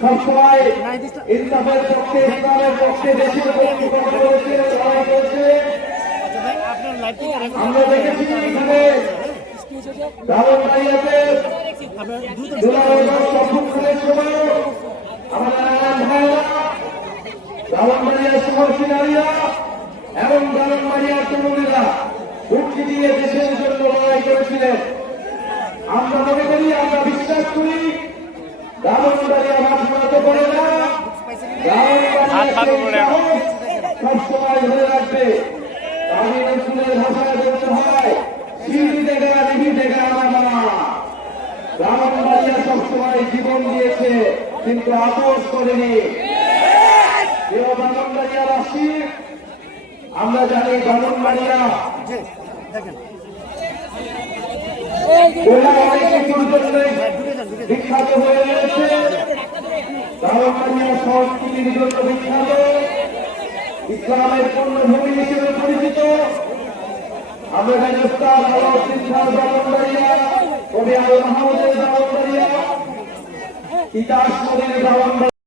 সবসময় ইনসাফের পক্ষে, ইসলামের পক্ষে, দেশের পক্ষে কথা বলেছে, লড়াই করেছে। আমরা দেখেছি এখানে ব্রাহ্মণবাড়িয়াতে ব্রাহ্মণবাড়িয়ার সমর্থী নারীরা এবং ব্রাহ্মণবাড়িয়ার তরুণীরা হুমকি দিয়ে দেশের জন্য লড়াই করেছিলেন। আমরা মনে করি, আমরা বিশ্বাস করি ব্রাহ্মণবাড়িয়া মাঠ মারাতে পারে না, সবসময় ধরে রাখবে। ভাষায় বলতে হয় ব্রাহ্মণবাড়িয়া সবসময় জীবন দিয়েছে কিন্তু আপোষ করেনি। ব্রাহ্মণবাড়িয়াবাসী আমরা জানি ব্রাহ্মণবাড়িয়া বিখ্যাত হয়ে রয়েছে, ব্রাহ্মণবাড়িয়া সংস্কৃতির জন্য বিখ্যাত, ইসলামের পূর্ণভূমি হিসেবে পরিচিত। আমরা জানি উস্তাদ আলাউদ্দিন খান ব্রাহ্মণবাড়িয়া, কবি আল মাহমুদের ব্রাহ্মণবাড়িয়া, তিতাস নদীর ব্রাহ্মণবাড়িয়া।